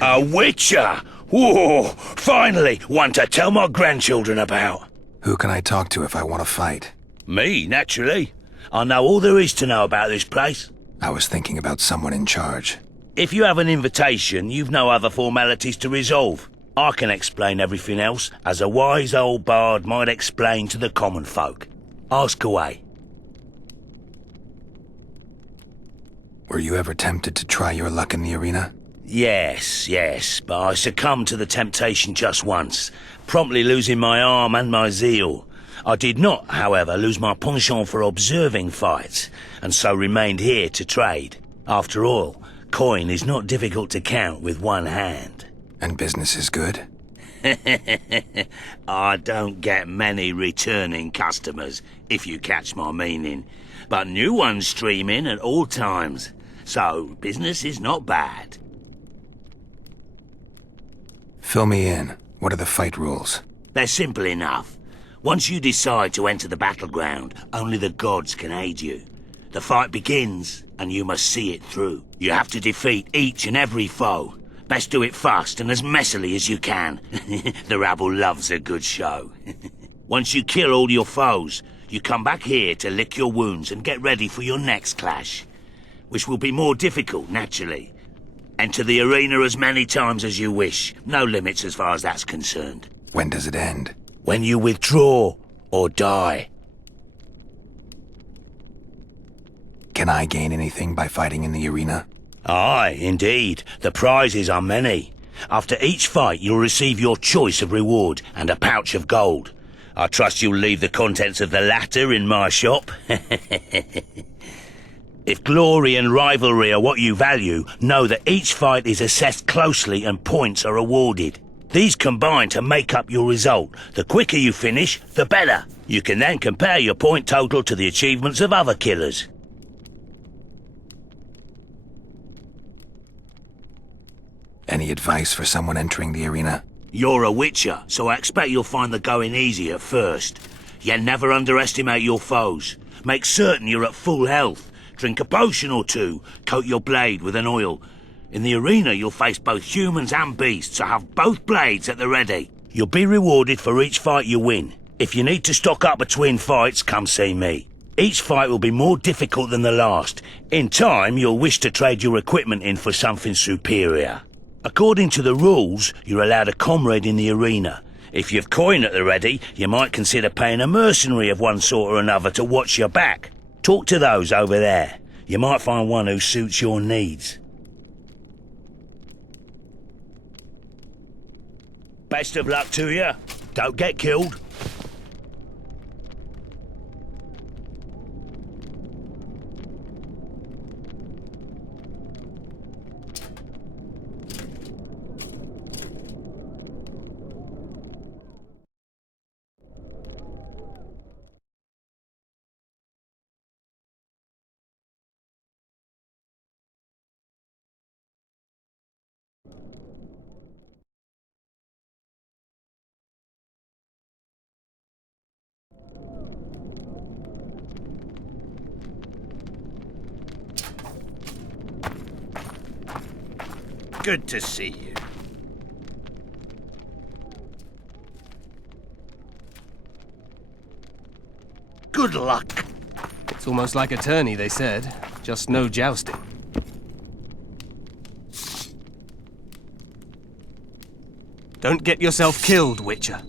like A witcher! Whoa! Finally, one to tell my grandchildren about. Who can I talk to if I want to fight? Me, naturally. I know all there is to know about this place. I was thinking about someone in charge. If you have an invitation, you've no other formalities to resolve. I can explain everything else, as a wise old bard might explain to the common folk. Ask away. Were you ever tempted to try your luck in the arena? Yes, but I succumbed to the temptation just once, promptly losing my arm and my zeal. I did not, however, lose my penchant for observing fights, and so remained here to trade. After all, coin is not difficult to count with one hand. And business is good? I don't get many returning customers, if you catch my meaning, but new ones stream in at all times, so business is not bad. Fill me in. What are the fight rules? They're simple enough. Once you decide to enter the battleground, only the gods can aid you. The fight begins, and you must see it through. You have to defeat each and every foe. Best do it fast and as messily as you can. The rabble loves a good show. Once you kill all your foes, you come back here to lick your wounds and get ready for your next clash, which will be more difficult, naturally. Enter the arena as many times as you wish. No limits as far as that's concerned. When does it end? When you withdraw or die. Can I gain anything by fighting in the arena? Aye, indeed. The prizes are many. After each fight, you'll receive your choice of reward and a pouch of gold. I trust you'll leave the contents of the latter in my shop. If glory and rivalry are what you value, know that each fight is assessed closely and points are awarded. These combine to make up your result. The quicker you finish, the better. You can then compare your point total to the achievements of other killers. Any advice for someone entering the arena? You're a witcher, so I expect you'll find the going easy at first. Yet never underestimate your foes. Make certain you're at full health. Drink a potion or two. Coat your blade with an oil. In the arena, you'll face both humans and beasts, so have both blades at the ready. You'll be rewarded for each fight you win. If you need to stock up between fights, come see me. Each fight will be more difficult than the last. In time, you'll wish to trade your equipment in for something superior. According to the rules, you're allowed a comrade in the arena. If you've coin at the ready, you might consider paying a mercenary of one sort or another to watch your back. Talk to those over there. You might find one who suits your needs. Best of luck to you. Don't get killed. Good to see you. Good luck. It's almost like a tourney, they said. Just no jousting. Don't get yourself killed, Witcher.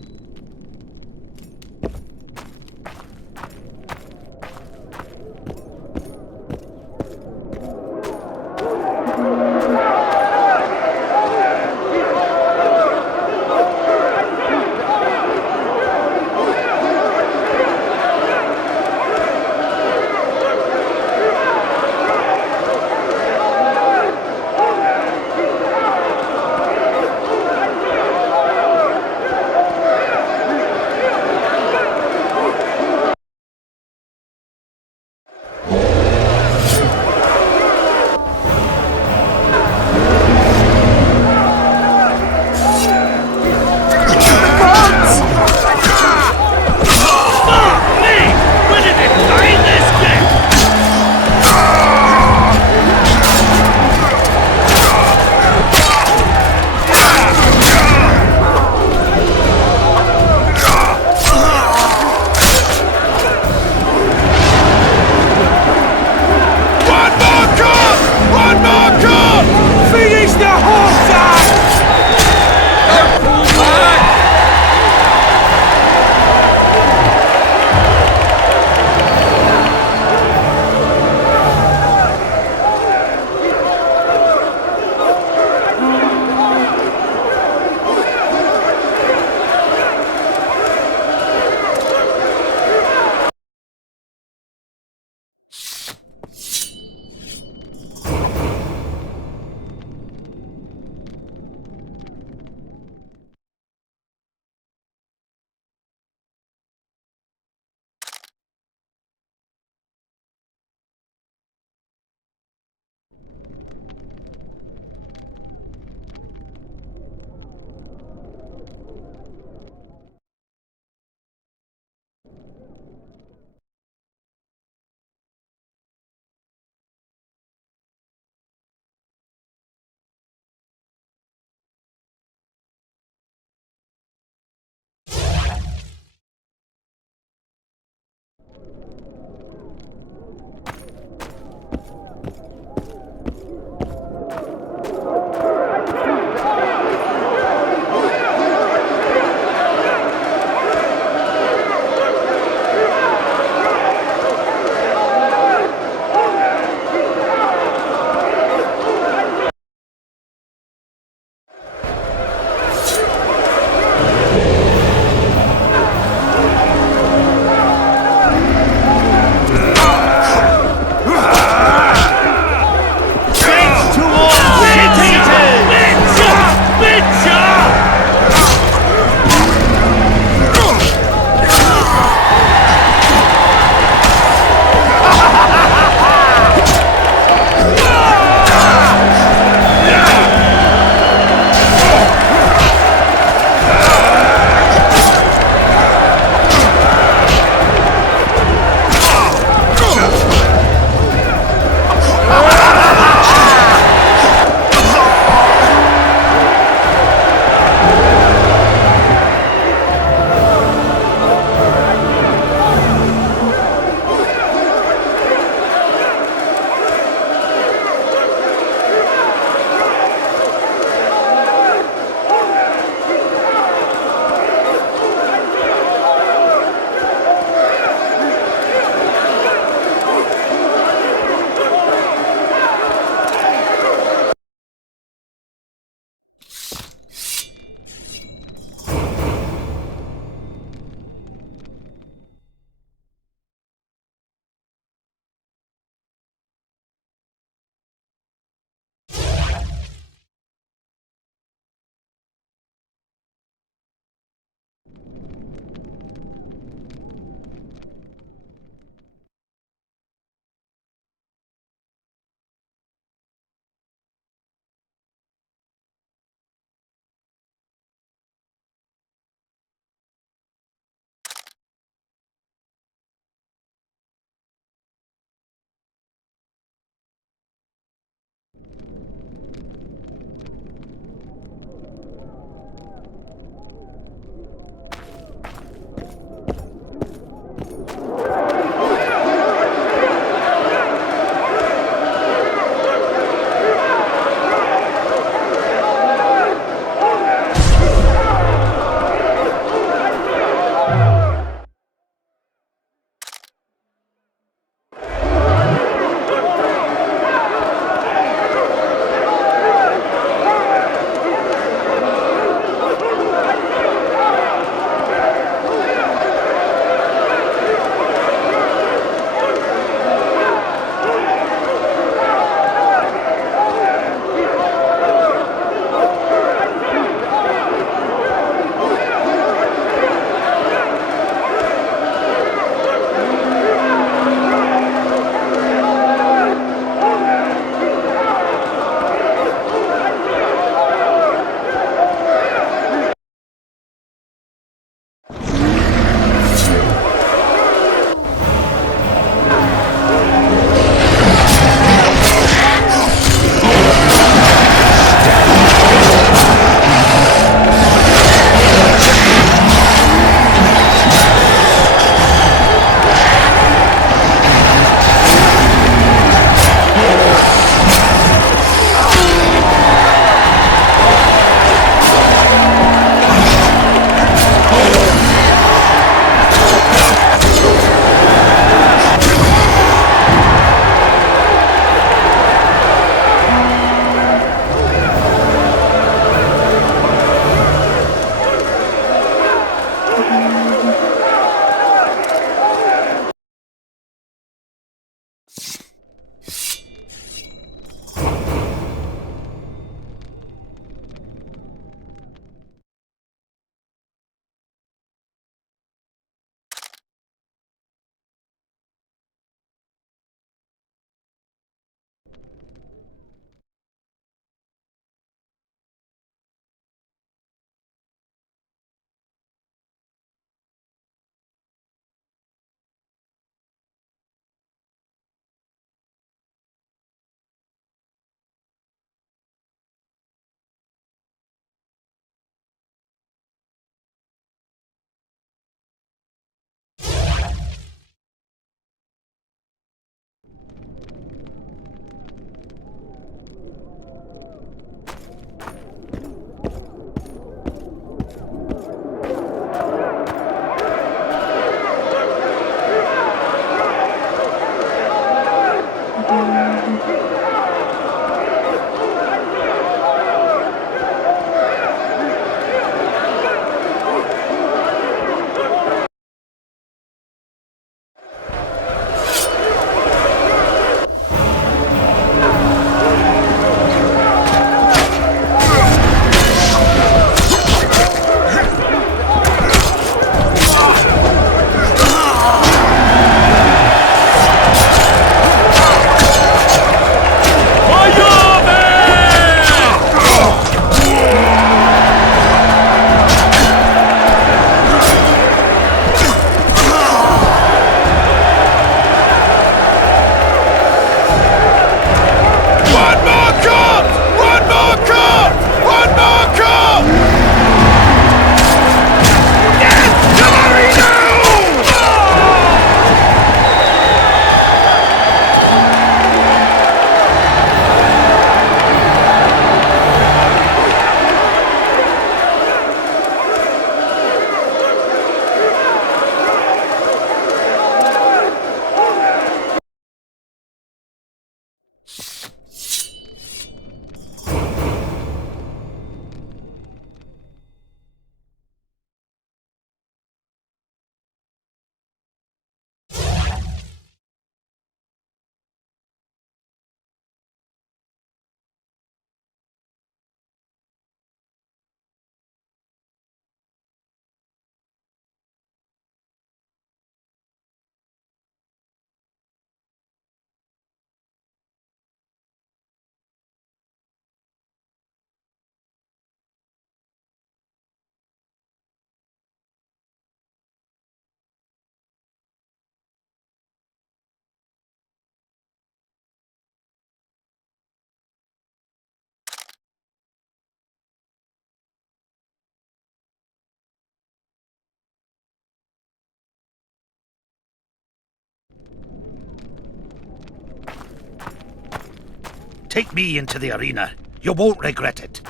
Take me into the arena. You won't regret it.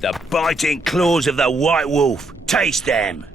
The biting claws of the White Wolf. Taste them.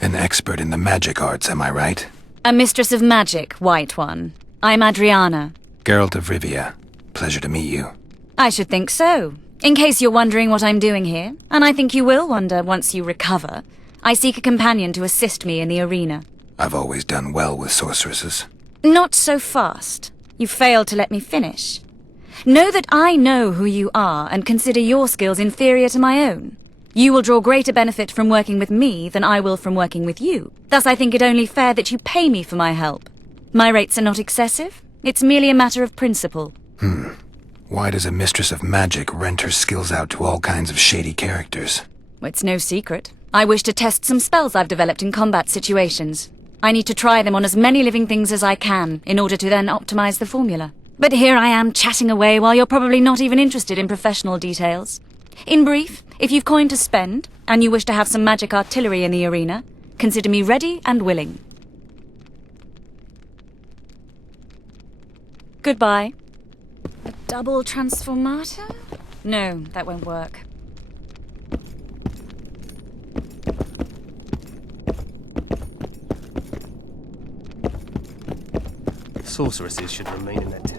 An expert in the magic arts, am I right? A mistress of magic, White One. I'm Adriana. Geralt of Rivia. Pleasure to meet you. I should think so. In case you're wondering what I'm doing here, and I think you will wonder once you recover, I seek a companion to assist me in the arena. I've always done well with sorceresses. Not so fast. You failed to let me finish. Know that I know who you are and consider your skills inferior to my own. You will draw greater benefit from working with me than I will from working with you. Thus I think it only fair that you pay me for my help. My rates are not excessive. It's merely a matter of principle. Why does a mistress of magic rent her skills out to all kinds of shady characters? It's no secret. I wish to test some spells I've developed in combat situations. I need to try them on as many living things as I can, in order to then optimize the formula. But here I am chatting away while you're probably not even interested in professional details. In brief, if you've coin to spend, and you wish to have some magic artillery in the arena, consider me ready and willing. Goodbye. A double transformator? No, that won't work. Sorceresses should remain in their town.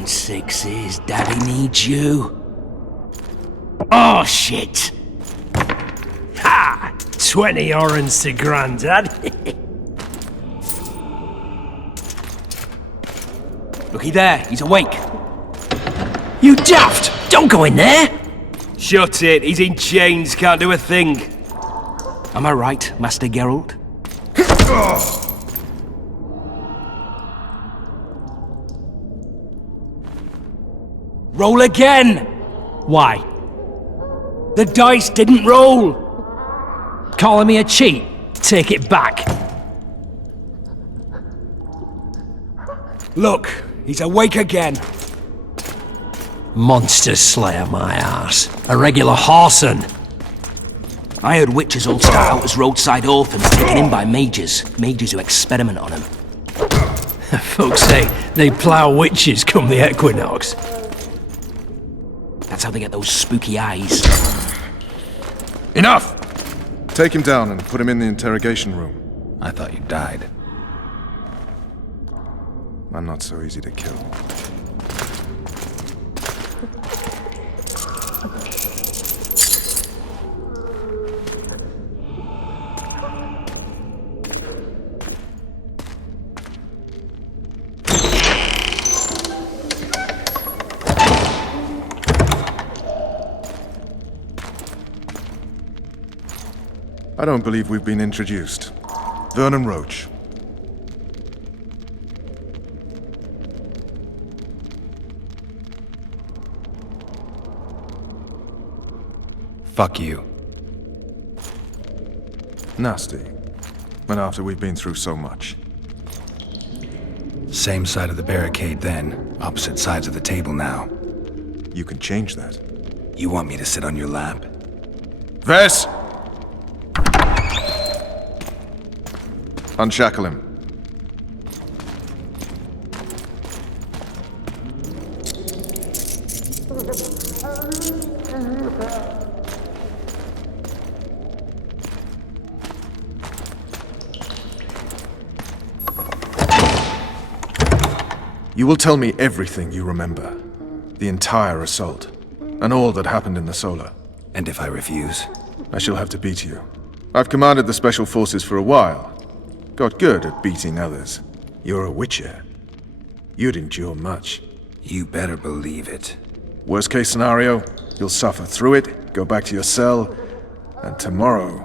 on, sixes. Daddy needs you. Oh, shit! Ha! 20 orange to Grandad. Looky there, he's awake. You daft! Don't go in there! Shut it, he's in chains, can't do a thing. Am I right, Master Geralt? Roll again! Why? The dice didn't roll! Calling me a cheat? Take it back. Look, he's awake again. Monster Slayer, my ass. A regular horson. I heard witches all start out as roadside orphans taken in by mages. Mages who experiment on them. Folks say they plough witches come the equinox. That's how they get those spooky eyes. Enough! Take him down and put him in the interrogation room. I thought you died. I'm not so easy to kill. I don't believe we've been introduced. Vernon Roach. Fuck you. Nasty. And after we've been through so much. Same side of the barricade then, opposite sides of the table now. You can change that. You want me to sit on your lap? Ves! Unshackle him. You will tell me everything you remember. The entire assault. And all that happened in the Solar. And if I refuse? I shall have to beat you. I've commanded the Special Forces for a while. Got good at beating others. You're a Witcher. You'd endure much. You better believe it. Worst case scenario, you'll suffer through it, go back to your cell, and tomorrow,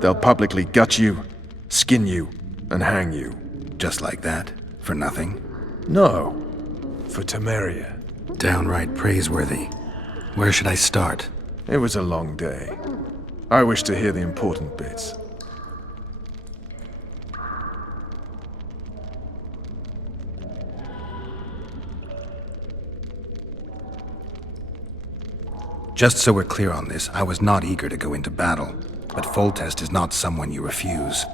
they'll publicly gut you, skin you, and hang you. Just like that? For nothing? No, for Temeria. Downright praiseworthy. Where should I start? It was a long day. I wish to hear the important bits. Just so we're clear on this, I was not eager to go into battle, but Foltest is not someone you refuse.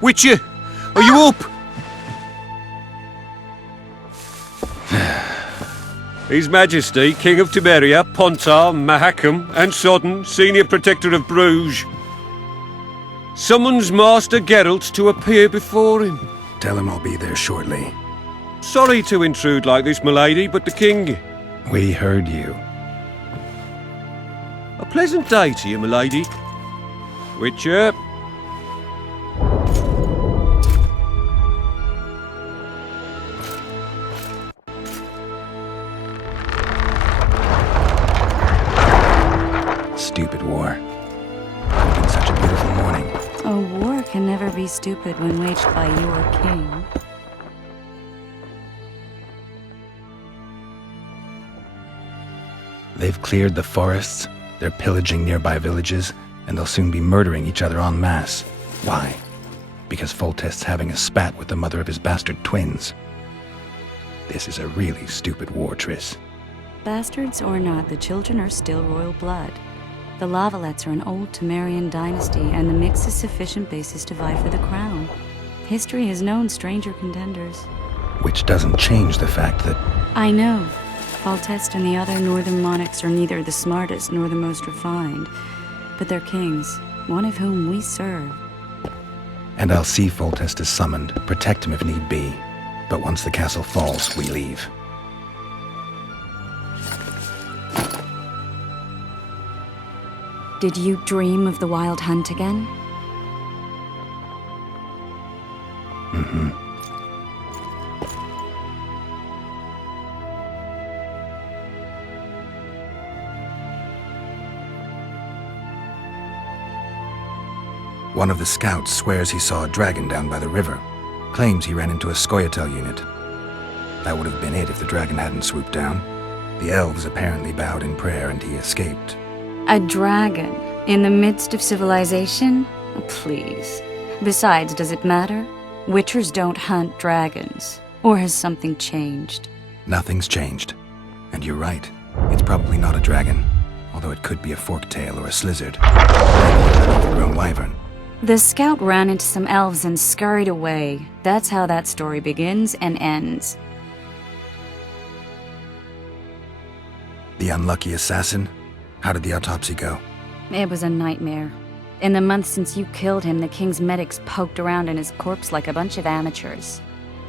Witcher, are you up? His Majesty, King of Temeria, Pontar, Mahakam, and Sodden, Senior Protector of Bruges, summons Master Geralt to appear before him. Tell him I'll be there shortly. Sorry to intrude like this, milady, but the King... We heard you. A pleasant day to you, milady. Witcher... be stupid when waged by your king. They've cleared the forests, they're pillaging nearby villages, and they'll soon be murdering each other en masse. Why? Because Foltest's having a spat with the mother of his bastard twins. This is a really stupid war, Triss. Bastards or not, the children are still royal blood. The La Valettes are an old Temerian dynasty, and the mix is sufficient basis to vie for the crown. History has known stranger contenders. Which doesn't change the fact that... I know. Foltest and the other northern monarchs are neither the smartest nor the most refined, but they're kings, one of whom we serve. And I'll see Foltest is summoned, protect him if need be. But once the castle falls, we leave. Did you dream of the wild hunt again? Mm-hmm. One of the scouts swears he saw a dragon down by the river. Claims he ran into a Scoia'tael unit. That would have been it if the dragon hadn't swooped down. The elves apparently bowed in prayer and he escaped. A dragon? In the midst of civilization? Please. Besides, does it matter? Witchers don't hunt dragons. Or has something changed? Nothing's changed. And you're right. It's probably not a dragon. Although it could be a forktail or a slizzard. Maybe an overgrown wyvern. The scout ran into some elves and scurried away. That's how that story begins and ends. The unlucky assassin? How did the autopsy go? It was a nightmare. In the months since you killed him, the king's medics poked around in his corpse like a bunch of amateurs.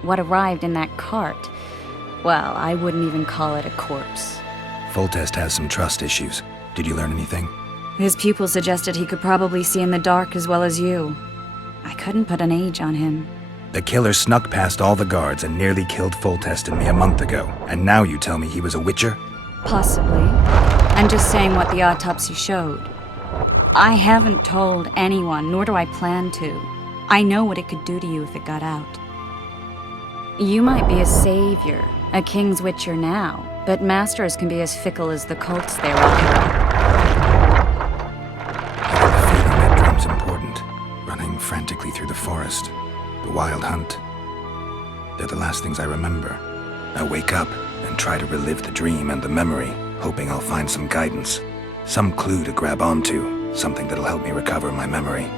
What arrived in that cart? Well, I wouldn't even call it a corpse. Foltest has some trust issues. Did you learn anything? His pupil suggested he could probably see in the dark as well as you. I couldn't put an age on him. The killer snuck past all the guards and nearly killed Foltest and me a month ago. And now you tell me he was a witcher? Possibly. I'm just saying what the autopsy showed. I haven't told anyone, nor do I plan to. I know what it could do to you if it got out. You might be a savior, a king's witcher now, but masters can be as fickle as the cults they run. I have a feeling that dream's important. Running frantically through the forest. The wild hunt. They're the last things I remember. I wake up and try to relive the dream and the memory, hoping I'll find some guidance. Some clue to grab onto. Something that'll help me recover my memory.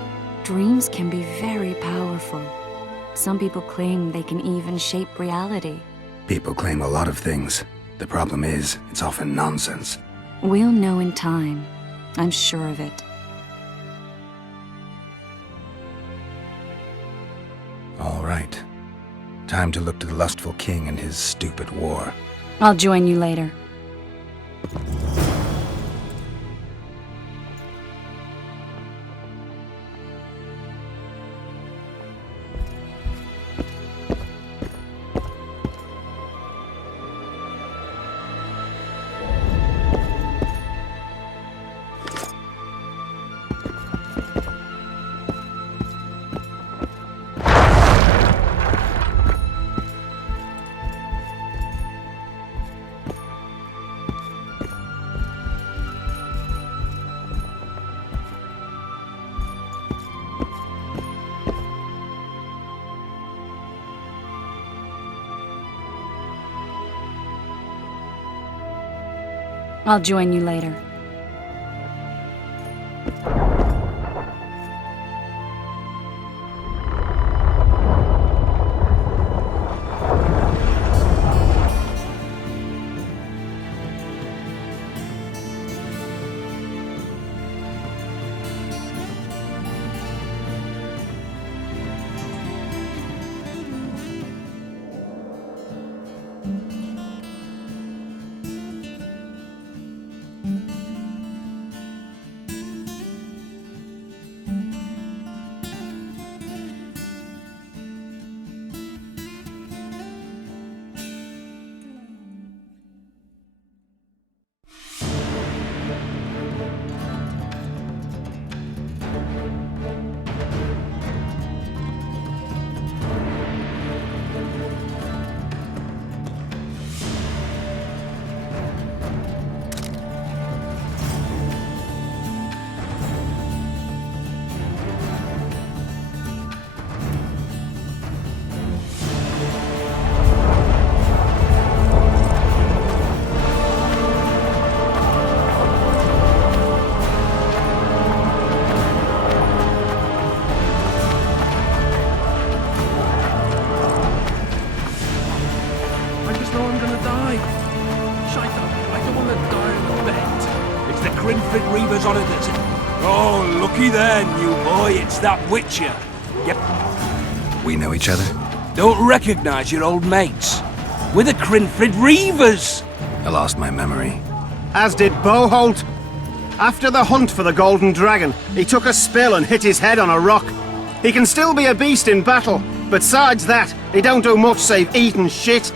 Dreams can be very powerful. Some people claim they can even shape reality. People claim a lot of things. The problem is, it's often nonsense. We'll know in time. I'm sure of it. All right. Time to look to the lustful king and his stupid war. I'll join you later. I'll join you later. Crinfrid Reavers on it. Oh, looky there, new boy. It's that Witcher. Yep. We know each other? Don't recognize your old mates. We're the Crinfrid Reavers. I lost my memory. As did Boholt. After the hunt for the Golden Dragon, he took a spill and hit his head on a rock. He can still be a beast in battle, but besides that, he don't do much save eat and shit.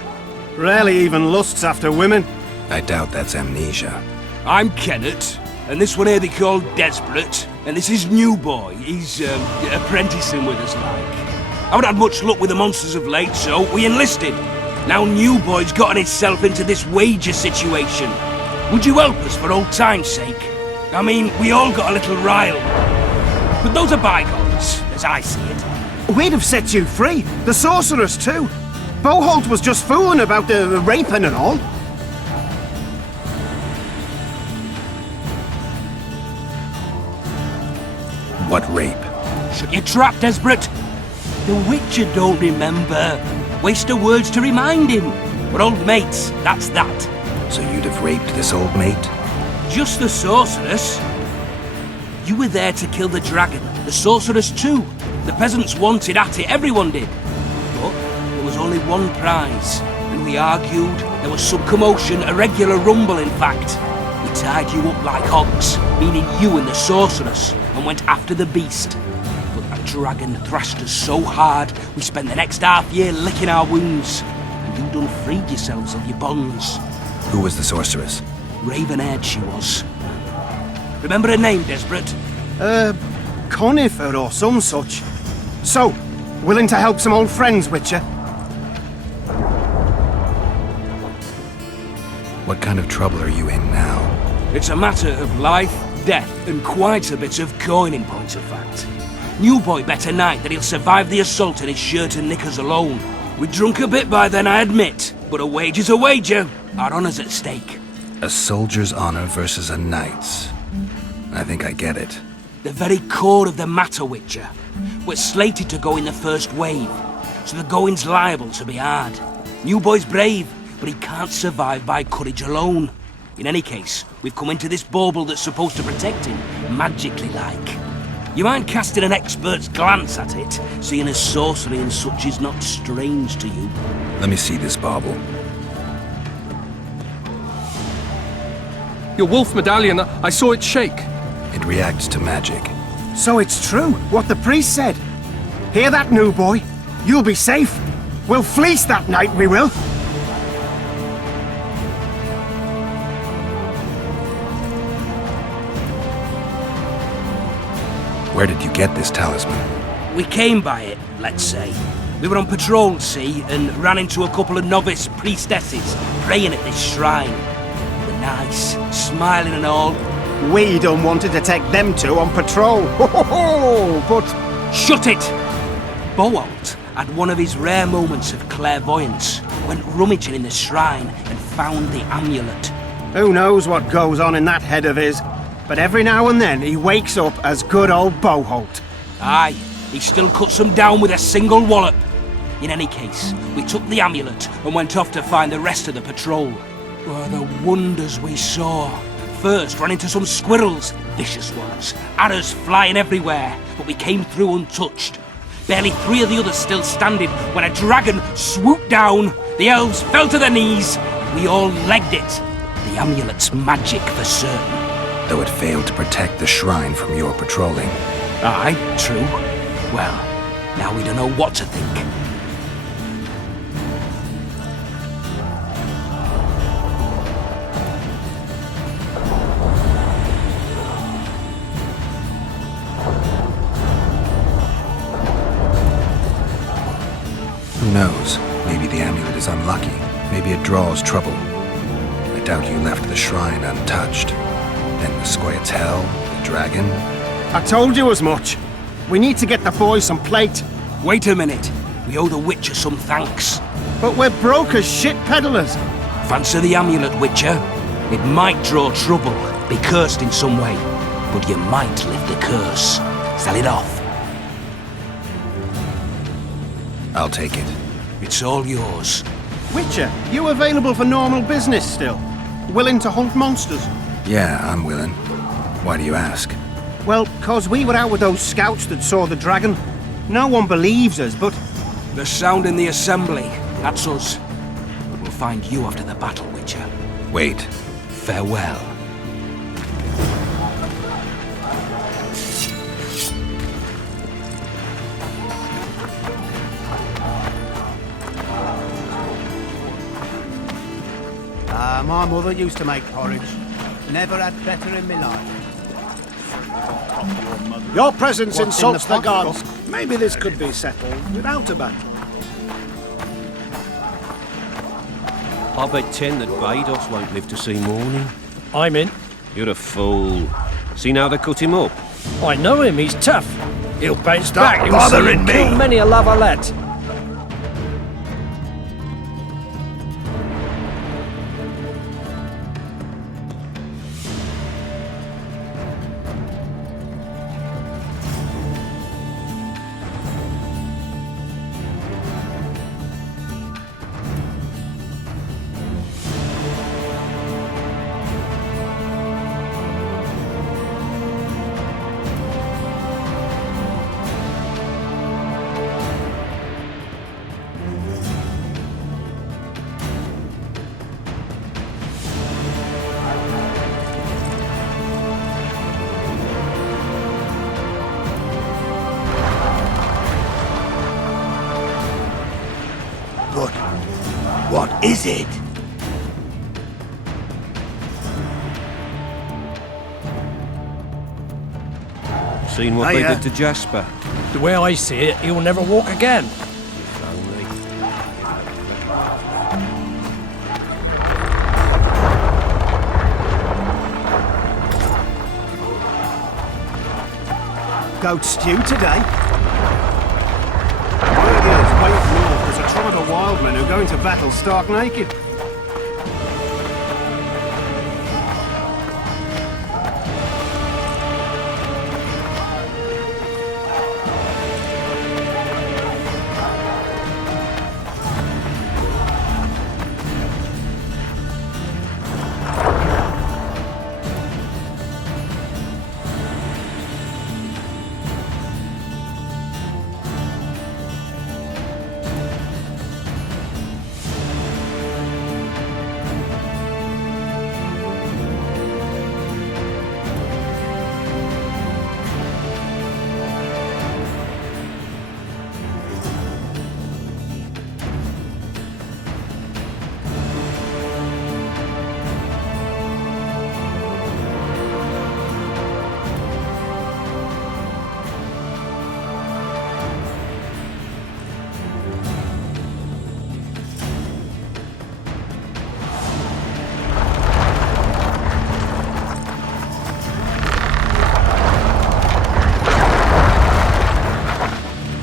Rarely even lusts after women. I doubt that's amnesia. I'm Kenneth, and this one here they call Desperate, and this is New Boy. He's apprenticing with us, like. I haven't had much luck with the monsters of late, so we enlisted. Now New Boy's gotten himself into this wager situation. Would you help us for old time's sake? I mean, we all got a little riled. But those are bygones, as I see it. We'd have set you free. The sorceress, too. Boholt was just fooling about the raping and all. What rape? Shut your trap, Desperate. The Witcher don't remember. Waste of words to remind him. We're old mates, that's that. So you'd have raped this old mate? Just the sorceress. You were there to kill the dragon. The sorceress too. The peasants wanted at it, everyone did. But there was only one prize. And we argued, there was some commotion, a regular rumble in fact. We tied you up like hogs, meaning you and the sorceress, and went after the beast. But that dragon thrashed us so hard, we spent the next half year licking our wounds. And you done freed yourselves of your bonds. Who was the sorceress? Raven-haired she was. Remember her name, Desperate? Conifer or some such. So, willing to help some old friends, Witcher? What kind of trouble are you in now? It's a matter of life, death, and quite a bit of coin in point of fact. New Boy bet a night that he'll survive the assault in his shirt and knickers alone. We drunk a bit by then, I admit, but a wager's a wager. Our honor's at stake. A soldier's honor versus a knight's. I think I get it. The very core of the matter, Witcher. We're slated to go in the first wave, so the going's liable to be hard. New Boy's brave, but he can't survive by courage alone. In any case, we've come into this bauble that's supposed to protect him, magically like. You mind casting an expert's glance at it, seeing as sorcery and such is not strange to you? Let me see this bauble. Your wolf medallion, I saw it shake. It reacts to magic. So it's true, what the priest said. Hear that, New Boy? You'll be safe. We'll fleece that night, we will. Where did you get this talisman? We came by it, let's say. We were on patrol, see, and ran into a couple of novice priestesses praying at this shrine. They were nice, smiling and all. We don't wanted to take them two on patrol. Ho ho ho! But Shut it! Boholt had one of his rare moments of clairvoyance, went rummaging in the shrine and found the amulet. who knows what goes on in that head of his? But every now and then he wakes up as good old Boholt. Aye, he still cuts them down with a single wallop. In any case, we took the amulet and went off to find the rest of the patrol. Oh, the wonders we saw. First, ran into some squirrels, vicious ones, arrows flying everywhere, but we came through untouched. Barely 3 of the others still standing when a dragon swooped down. The elves fell to their knees. We all legged it. The amulet's magic for certain. Though it failed to protect the shrine from your patrolling. Aye, true. Well, now we don't know what to think. Who knows? Maybe the amulet is unlucky. Maybe it draws trouble. I doubt you left the shrine untouched. Then the Scoia'tael, the dragon. I told you as much. We need to get the boys some plate. Wait a minute. We owe the Witcher some thanks. But we're broke as shit peddlers. Fancy the amulet, Witcher. It might draw trouble, be cursed in some way, but you might lift the curse. Sell it off. I'll take it. It's all yours. Witcher, you available for normal business still? Willing to hunt monsters? Yeah, I'm willing. Why do you ask? Well, 'cause we were out with those scouts that saw the dragon. No one believes us, but The sound in the assembly. That's us. But we'll find you after the battle, Witcher. Wait. Farewell. my mother used to make porridge. Never had better in my life. Your presence What's insults in the the gods. Maybe this could be settled without a battle. I bet 10 that Vados won't live to see morning. I'm in. You're a fool. See now they cut him up? I know him, he's tough. He'll bounce Stop back. You'll bothering see him kill me. many a La Valette. But what is it? Seen what they did to Jasper? The way I see it, he'll never walk again. Goat stew today? Word is, way up north, there's a tribe of wild men who go into battle stark naked.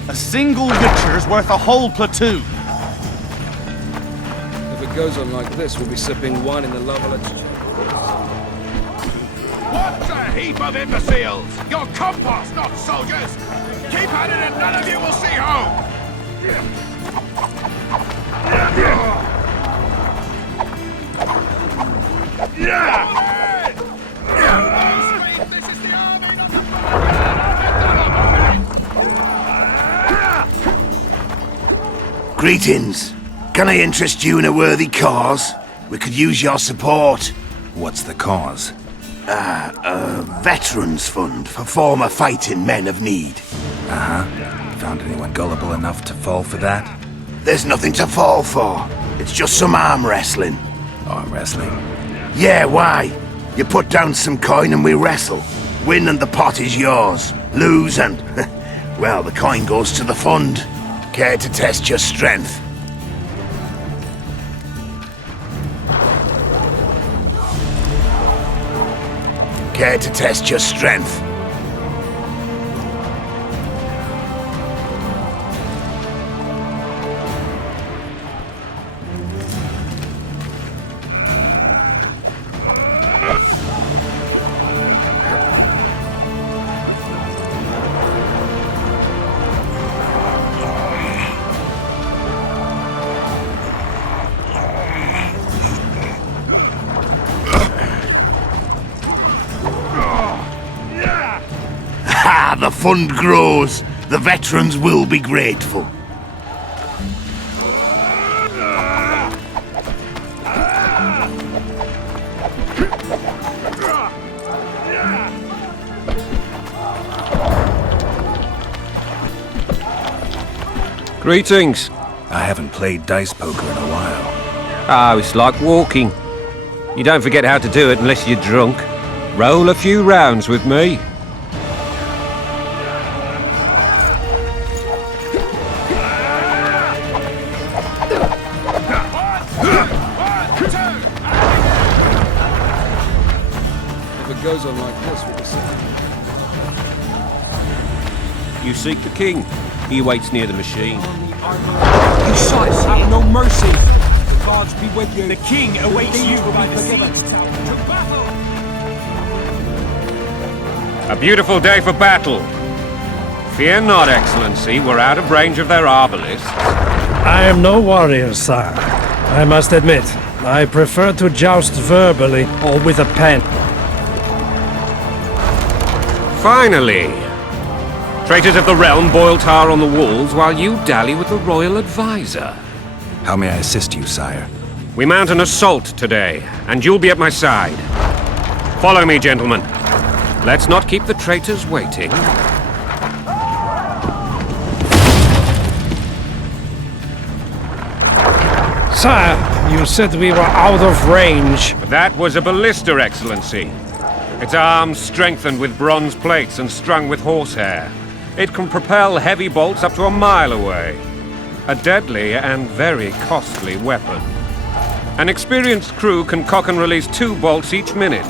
A single Witcher's worth a whole platoon. If it goes on like this, we'll be sipping wine in the La Valette's What a heap of imbeciles! You're compost, not soldiers! Keep at it and none of you will see home! This is the army, not the Greetings. Can I interest you in a worthy cause? We could use your support. What's the cause? A veterans fund for former fighting men of need. Found anyone gullible enough to fall for that? There's nothing to fall for. It's just some arm wrestling. Arm wrestling? Yeah, why? You put down some coin and we wrestle. Win and the pot is yours. Lose and, well, the coin goes to the fund. Care to test your strength? Care to test your strength? fund grows, the veterans will be grateful. Greetings. I haven't played dice poker in a while. Oh, it's like walking. You don't forget how to do it unless you're drunk. Roll a few rounds with me. If it goes on like this, we'll be sipping. You seek the king. He waits near the machine. You sights have no mercy. The gods be with you. The king awaits you by the seas. To battle! A beautiful day for battle. Fear not, Excellency. We're out of range of their arbalists. I am no warrior, sire. I must admit, I prefer to joust verbally or with a pen. Finally! Traitors of the realm boil tar on the walls while you dally with the royal advisor. How may I assist you, sire? We mount an assault today, and you'll be at my side. Follow me, gentlemen. Let's not keep the traitors waiting. Sire, you said we were out of range. That was a ballista, Excellency. Its arms strengthened with bronze plates and strung with horsehair. It can propel heavy bolts up to a mile away. A deadly and very costly weapon. An experienced crew can cock and release 2 bolts each minute.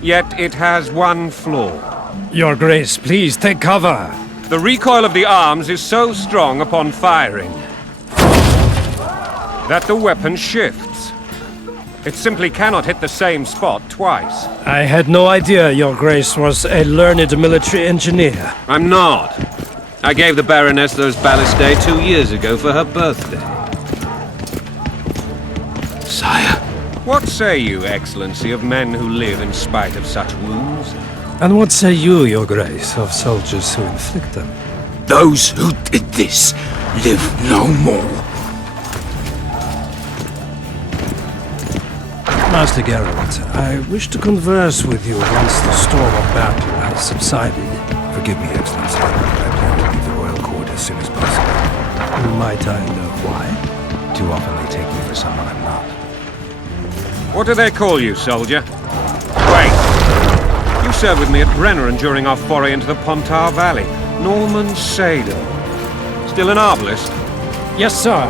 Yet it has one flaw. Your Grace, please take cover. The recoil of the arms is so strong upon firing that the weapon shifts. It simply cannot hit the same spot twice. I had no idea Your Grace was a learned military engineer. I'm not. I gave the Baroness those ballistae 2 years ago for her birthday. Sire. What say you, Excellency, of men who live in spite of such wounds? And what say you, Your Grace, of soldiers who inflict them? Those who did this live no more. Master Geralt, I wish to converse with you once the storm of battle has subsided. Forgive me, Excellency. I plan to leave the royal court as soon as possible. Might I know why? Too often they take me for someone I'm not. What do they call you, soldier? Wait! You served with me at Brenneran during our foray into the Pontar Valley. Norman Sador. Still an arbalist? Yes, sir.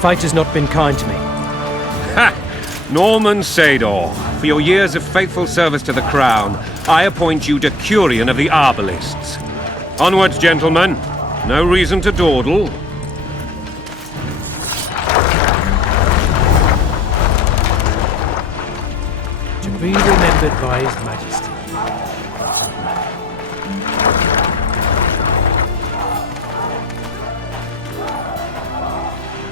Fight has not been kind to me. Ha! Norman Sador, for your years of faithful service to the crown, I appoint you Decurion of the Arbalists. Onwards, gentlemen. No reason to dawdle. To be remembered by His Majesty.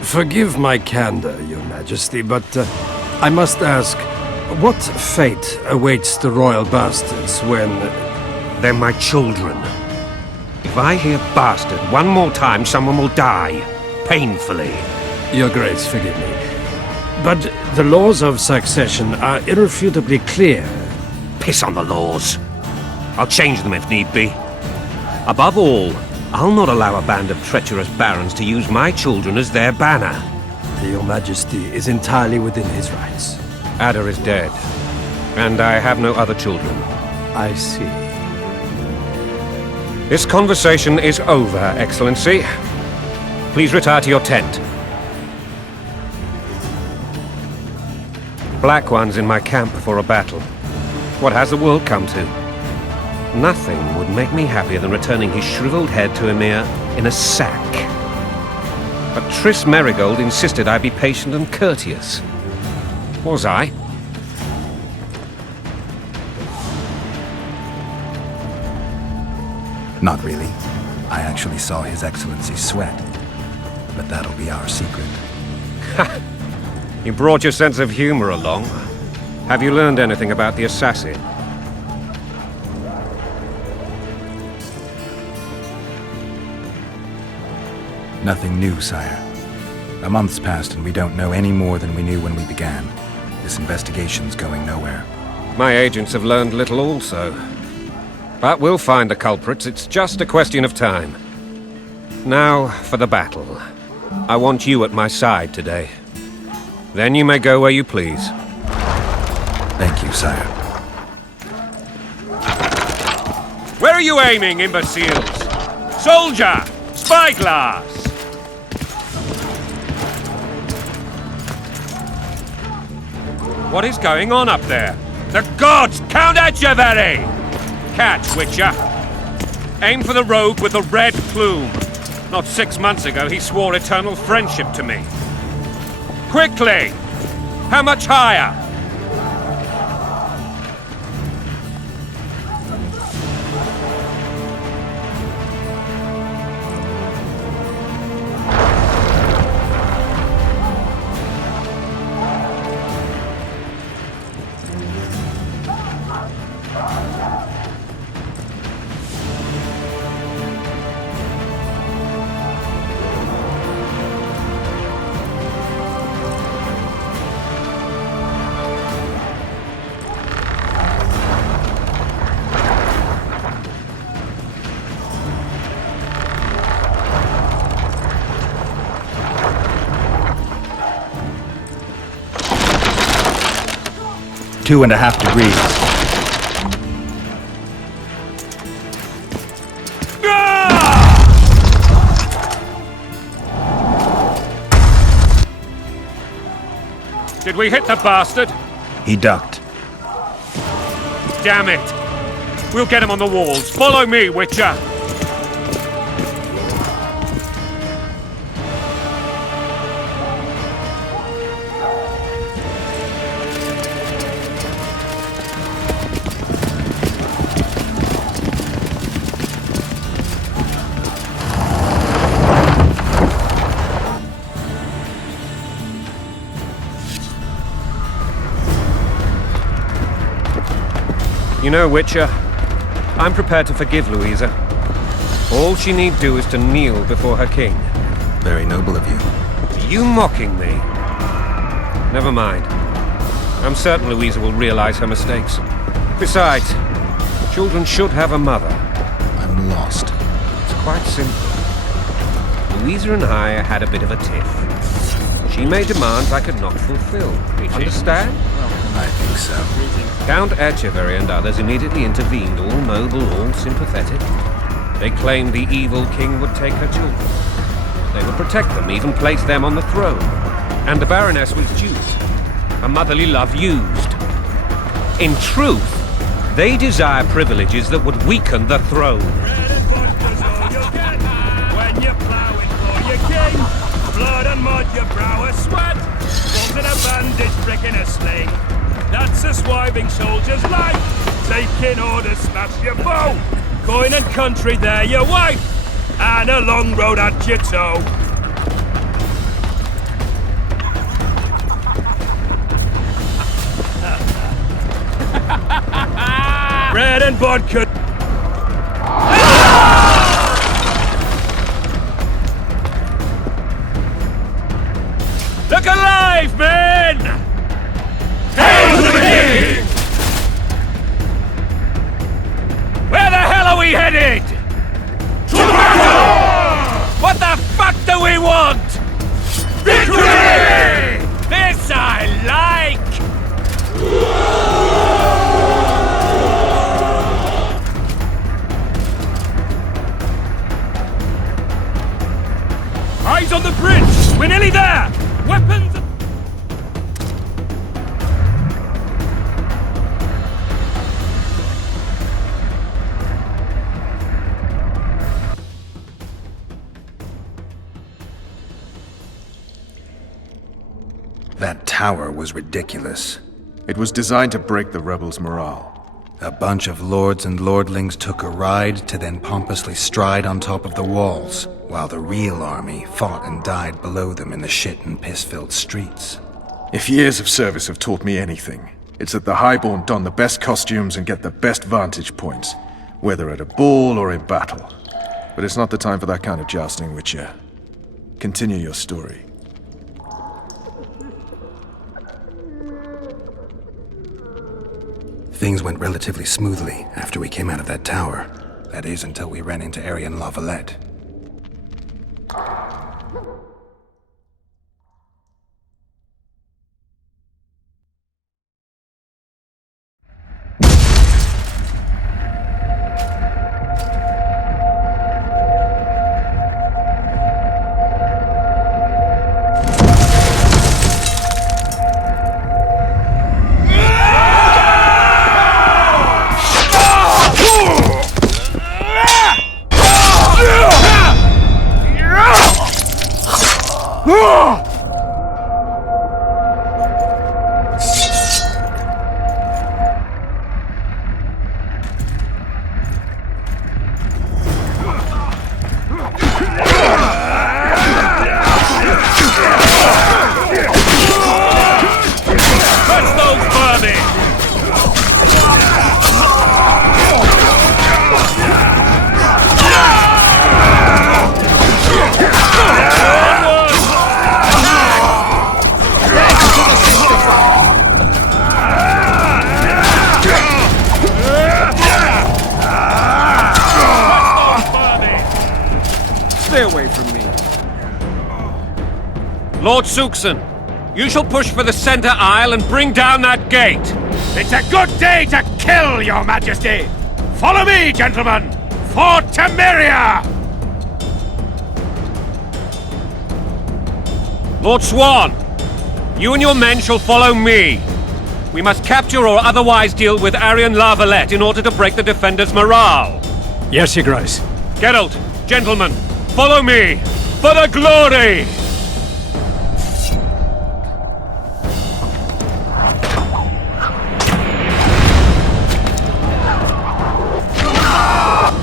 Forgive my candor, Your Majesty, but I must ask, what fate awaits the royal bastards when... They're my children. If I hear bastard one more time, someone will die. Painfully. Your Grace, forgive me. But the laws of succession are irrefutably clear. Piss on the laws. I'll change them if need be. Above all, I'll not allow a band of treacherous barons to use my children as their banner. Your Majesty is entirely within his rights. Ada is dead, and I have no other children. I see. This conversation is over, Excellency. Please retire to your tent. Black One's in my camp before a battle. What has the world come to? Nothing would make me happier than returning his shriveled head to Emir in a sack. But Triss Merigold insisted I be patient and courteous. Was I? Not really. I actually saw His Excellency sweat. But that'll be our secret. Ha! You brought your sense of humor along. Have you learned anything about the assassin? Nothing new, sire. A month's passed and we don't know any more than we knew when we began. This investigation's going nowhere. My agents have learned little also. But we'll find the culprits, it's just a question of time. Now, for the battle. I want you at my side today. Then you may go where you please. Thank you, sire. Where are you aiming, imbeciles? Soldier! Spyglass! What is going on up there? The gods! Count Etcheverry! Catch, Witcher! Aim for the rogue with the red plume. Not 6 months ago, he swore eternal friendship to me. Quickly! How much higher? Two and a half degrees. Did we hit the bastard? He ducked. Damn it! We'll get him on the walls. Follow me, Witcher! You know, Witcher, I'm prepared to forgive Louisa. All she need do is to kneel before her king. Very noble of you. Are you mocking me? Never mind. I'm certain Louisa will realize her mistakes. Besides, children should have a mother. I'm lost. It's quite simple. Louisa and I had a bit of a tiff. She made demands I could not fulfill. Understand? I think so. Count Etcheverry and others immediately intervened, all noble, all sympathetic. They claimed the evil king would take her children. They would protect them, even place them on the throne. And the Baroness was duped. Her motherly love used. In truth, they desire privileges that would weaken the throne. When you're plowing for your king, blood and mud, your brow a sweat. Balls in a bandage, brick in a sling. That's a swiving soldier's life. Taking orders, smash your foe. Coin and country, there your wife. And a long road at your toe. Bread and vodka. Look alive, men! Hail to the king! Where the hell are we headed? To battle! What the fuck do we want? Victory! This I like! Eyes on the bridge! We're nearly there! Weapons! That tower was ridiculous. It was designed to break the rebels' morale. A bunch of lords and lordlings took a ride to then pompously stride on top of the walls, while the real army fought and died below them in the shit and piss-filled streets. If years of service have taught me anything, it's that the highborn don the best costumes and get the best vantage points, whether at a ball or in battle. But it's not the time for that kind of jousting, Witcher. Continue your story. Things went relatively smoothly after we came out of that tower. That is, until we ran into Aryan La Valette. Stay away from me. Lord Suxon, you shall push for the center aisle and bring down that gate. It's a good day to kill, Your Majesty! Follow me, gentlemen! For Temeria! Lord Swan, you and your men shall follow me. We must capture or otherwise deal with Aryan La Valette in order to break the defenders' morale. Yes, Your Grace. Geralt, gentlemen, follow me for the glory!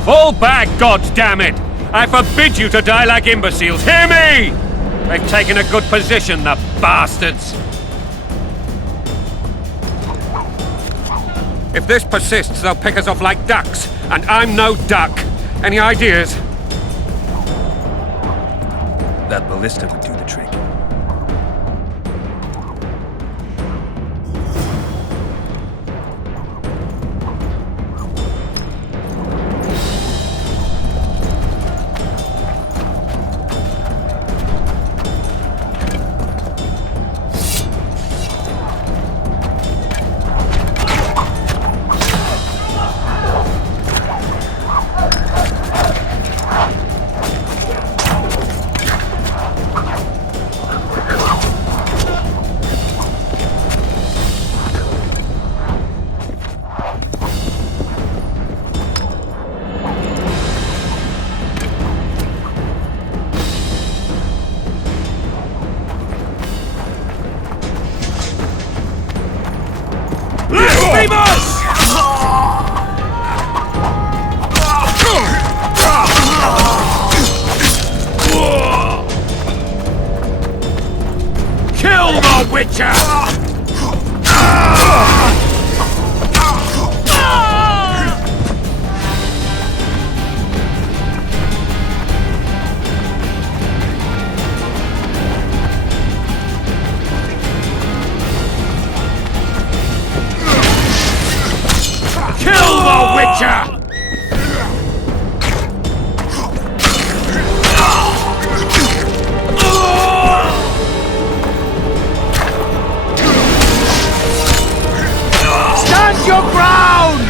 Fall back, goddammit! I forbid you to die like imbeciles. Hear me! They've taken a good position, the bastards! If this persists, they'll pick us off like ducks, and I'm no duck. Any ideas? That ballista would do the trick. Kill the Witcher! Kill the Witcher! Stand your ground!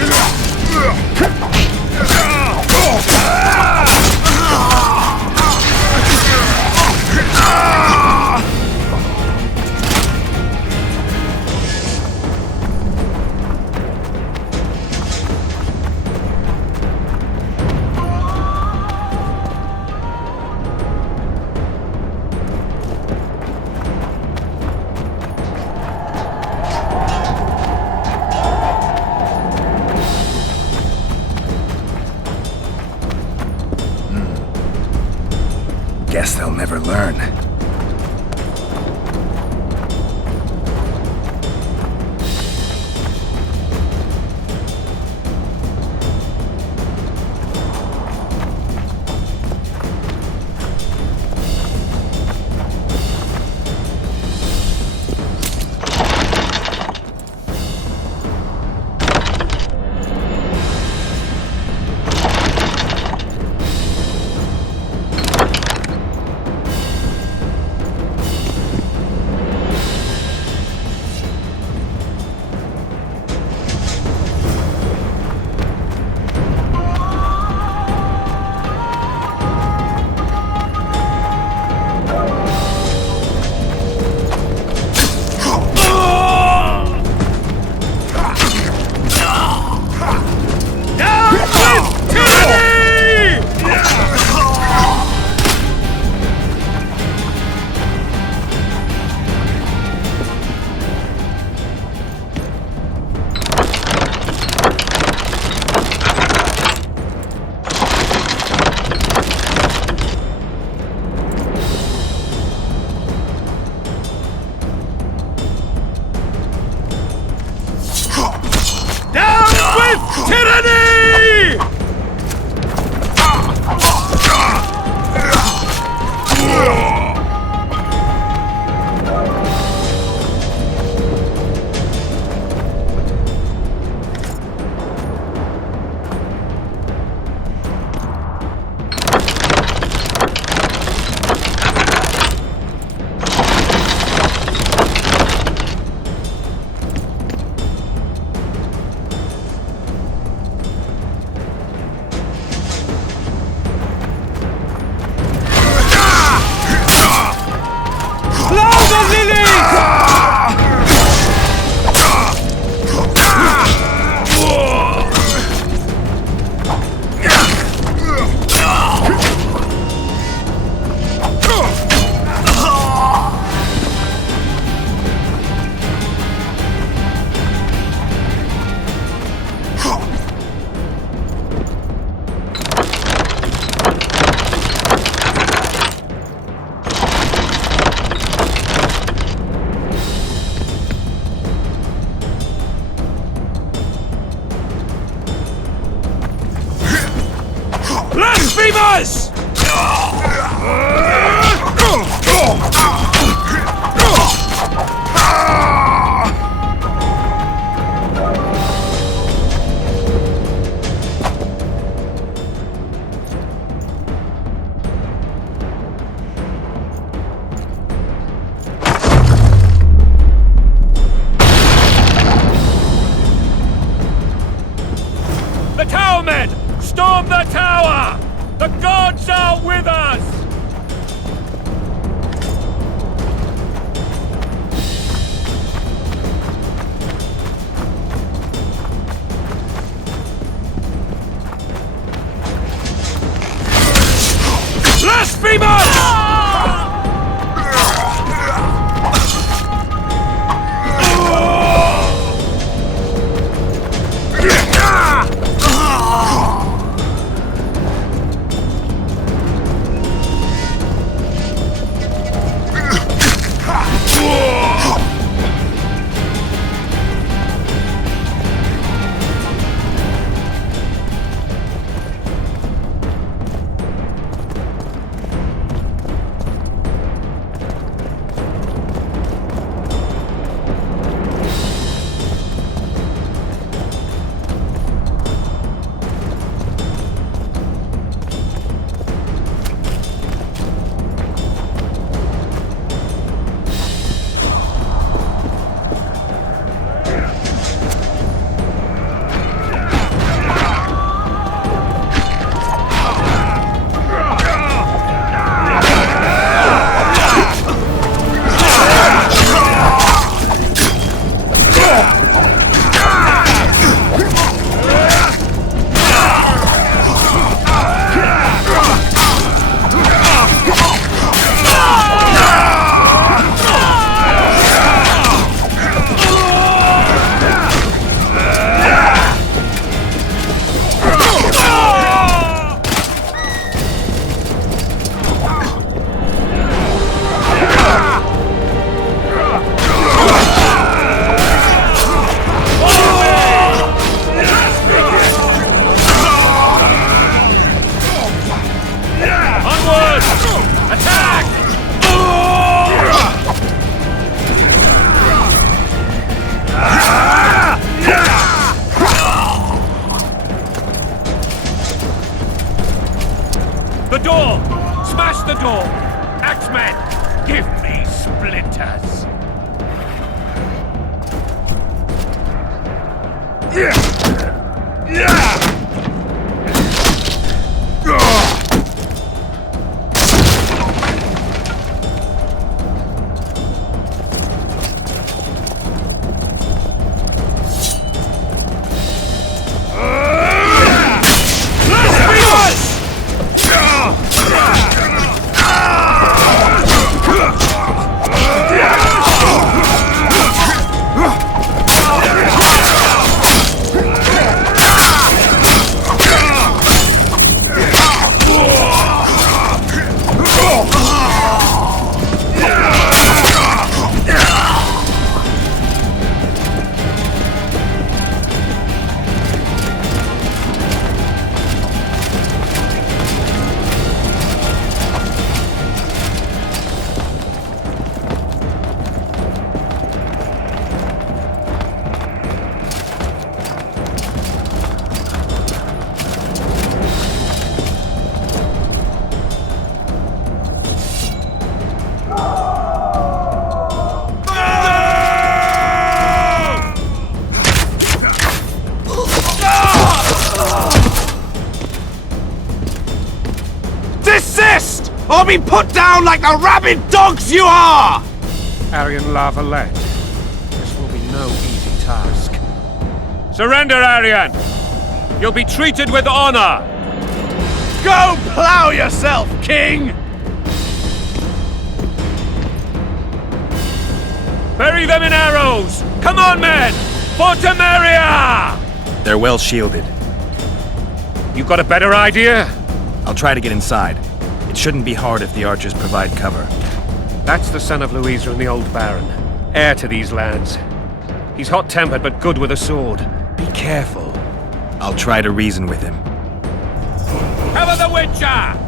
Guess they'll never learn. men! Storm the tower! The gods are with us! Blasphemous! The door! Smash the door! Axemen, give me splinters! Desist! Or be put down like the rabid dogs you are! Aryan La Valette, this will be no easy task. Surrender, Aryan! You'll be treated with honor! Go plow yourself, King! Bury them in arrows! Come on, men! For Temeria! They're well shielded. You got a better idea? I'll try to get inside. It shouldn't be hard if the archers provide cover. That's the son of Louisa and the old Baron, heir to these lands. He's hot-tempered but good with a sword. Be careful. I'll try to reason with him. Cover the Witcher!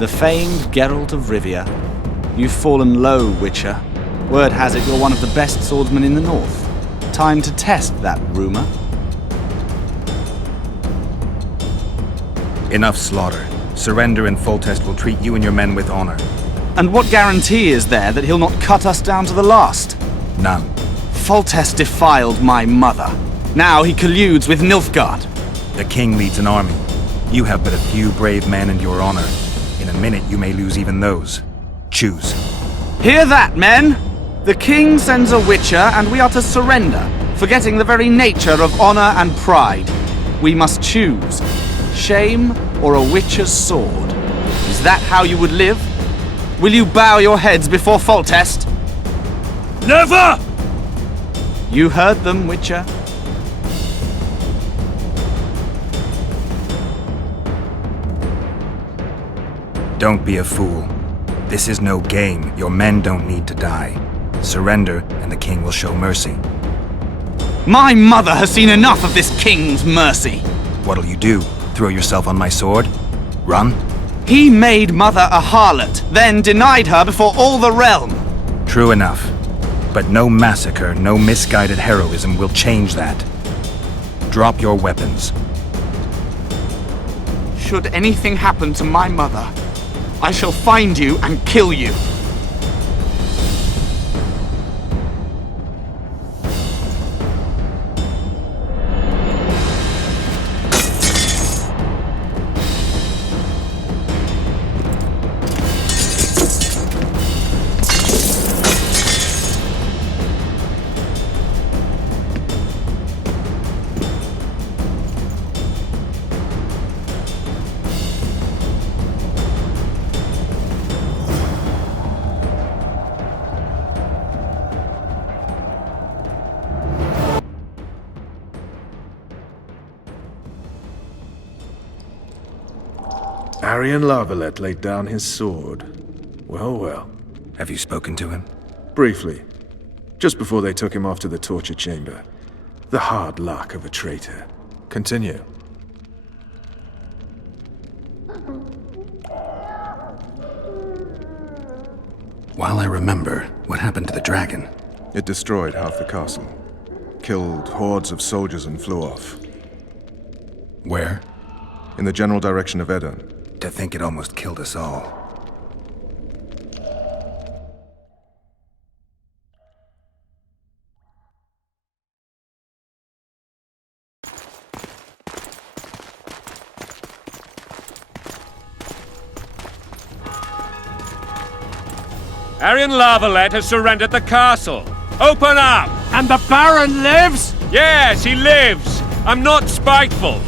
The famed Geralt of Rivia. You've fallen low, Witcher. Word has it you're one of the best swordsmen in the north. Time to test that rumor. Enough slaughter. Surrender and Foltest will treat you and your men with honor. And what guarantee is there that he'll not cut us down to the last? None. Foltest defiled my mother. Now he colludes with Nilfgaard. The king leads an army. You have but a few brave men and your honor. In a minute you may lose even those. Choose. Hear that, men! The king sends a witcher and we are to surrender, forgetting the very nature of honor and pride. We must choose. Shame or a witcher's sword. Is that how you would live? Will you bow your heads before Foltest? Never! You heard them, Witcher. Don't be a fool. This is no game. Your men don't need to die. Surrender, and the king will show mercy. My mother has seen enough of this king's mercy. What'll you do? Throw yourself on my sword? Run? He made mother a harlot, then denied her before all the realm. True enough. But no massacre, no misguided heroism will change that. Drop your weapons. Should anything happen to my mother, I shall find you and kill you. Aryan La Valette laid down his sword. Well, well. Have you spoken to him? Briefly. Just before they took him off to the torture chamber. The hard luck of a traitor. Continue. While I remember, what happened to the dragon? It destroyed half the castle. Killed hordes of soldiers and flew off. Where? In the general direction of Edon. To think it almost killed us all. Aryan La Valette has surrendered the castle. Open up! And the Baron lives? Yes, he lives. I'm not spiteful.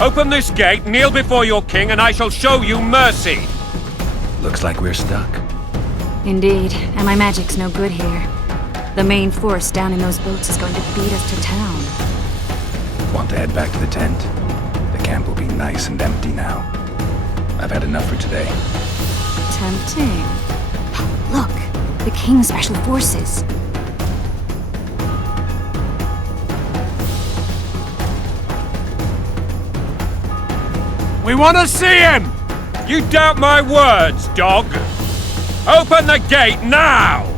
Open this gate, kneel before your king, and I shall show you mercy. Looks like we're stuck. Indeed, and my magic's no good here. The main force down in those boats is going to beat us to town. Want to head back to the tent? The camp will be nice and empty now. I've had enough for today. Tempting. Look, the King's Special Forces. We want to see him! You doubt my words, dog! Open the gate now!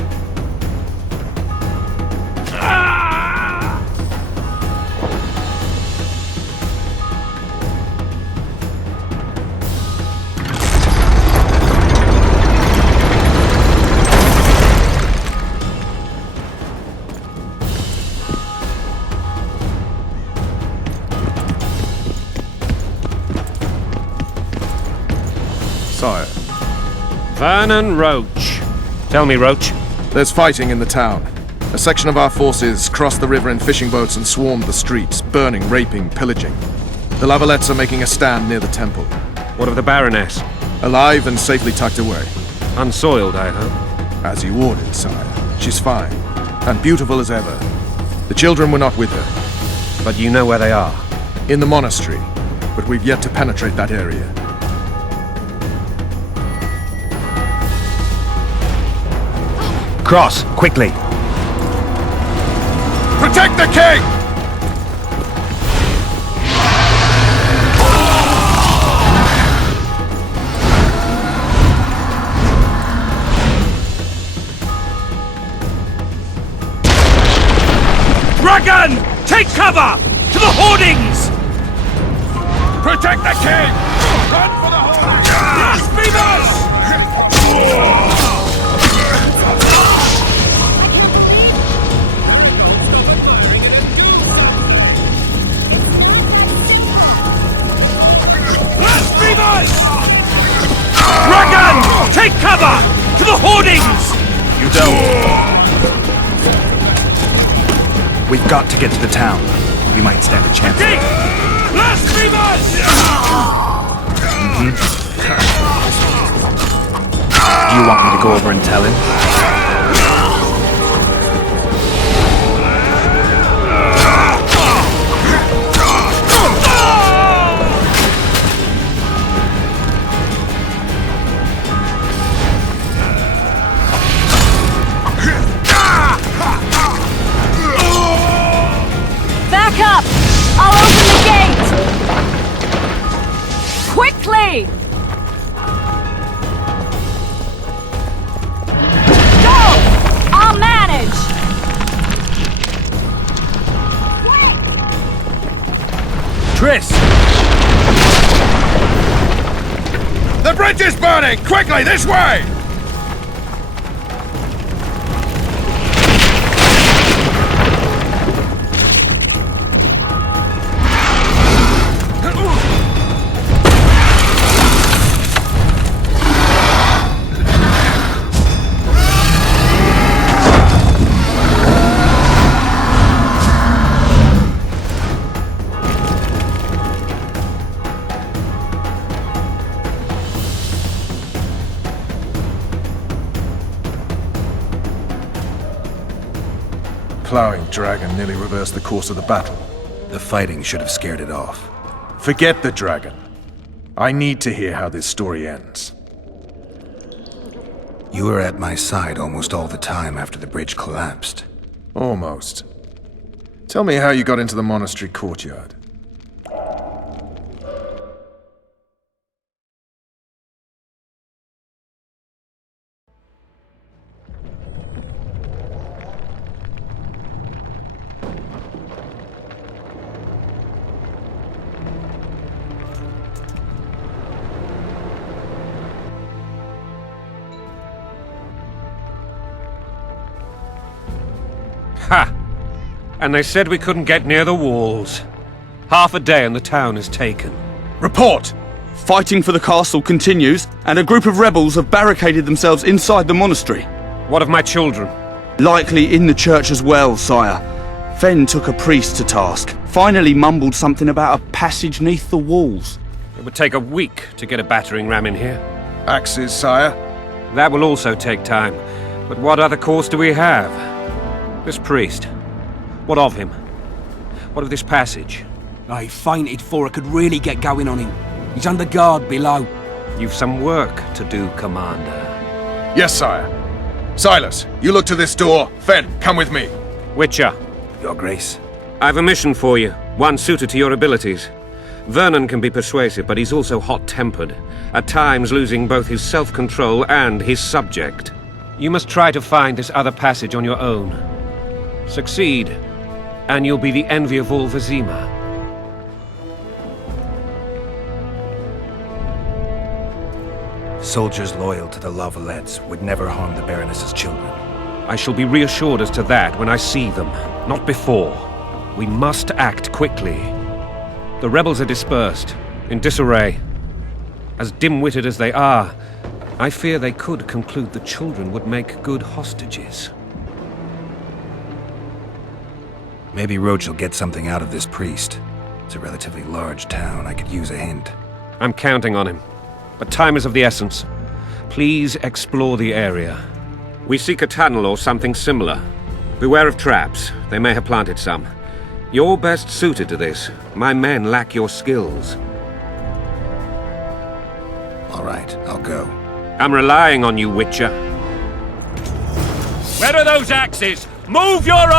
Sire, Vernon Roach. Tell me, Roach. there's fighting in the town. A section of our forces crossed the river in fishing boats and swarmed the streets, burning, raping, pillaging. The La Valettes are making a stand near the temple. What of the Baroness? Alive and safely tucked away. Unsoiled, I hope. As you ordered, sire. She's fine, and beautiful as ever. The children were not with her. But you know where they are. In the monastery, but we've yet to penetrate that area. Cross, quickly! Protect the king! Take cover! To the hoardings! Protect the king! Run for the hoardings! Blasphemers! Blasphemers! Dragon! Take cover! To the hoardings! You don't. We've got to get to the town. We might stand a chance. Dig! Blasphemers! Do you want me to go over and tell him? Back up! I'll open the gate! Quickly! Go! I'll manage! Triss! The bridge is burning! Quickly, this way! Plowing dragon nearly reversed the course of the battle. The fighting should have scared it off. Forget the dragon. I need to hear how this story ends. You were at my side almost all the time after the bridge collapsed. Almost. Tell me how you got into the monastery courtyard. Ha! And they said we couldn't get near the walls. Half a day and the town is taken. Report! Fighting for the castle continues, and a group of rebels have barricaded themselves inside the monastery. What of my children? Likely in the church as well, sire. Fen took a priest to task. Finally mumbled something about a passage neath the walls. It would take a week to get a battering ram in here. Axes, sire? That will also take time. But what other course do we have? This priest. What of him? What of this passage? I fainted before I could really get going on him. He's under guard below. You've some work to do, Commander. Yes, sire. Silas, you look to this door. Fen, come with me. Witcher. Your Grace. I've a mission for you, one suited to your abilities. Vernon can be persuasive, but he's also hot-tempered, at times losing both his self-control and his subject. You must try to find this other passage on your own. Succeed, and you'll be the envy of all Vizima. Soldiers loyal to the La Valettes would never harm the Baroness's children. I shall be reassured as to that when I see them, not before. We must act quickly. The rebels are dispersed, in disarray. As dim-witted as they are, I fear they could conclude the children would make good hostages. Maybe Roach will get something out of this priest. It's a relatively large town. I could use a hint. I'm counting on him. But time is of the essence. Please explore the area. We seek a tunnel or something similar. Beware of traps. They may have planted some. You're best suited to this. My men lack your skills. All right, I'll go. I'm relying on you, Witcher. Where are those axes? Move your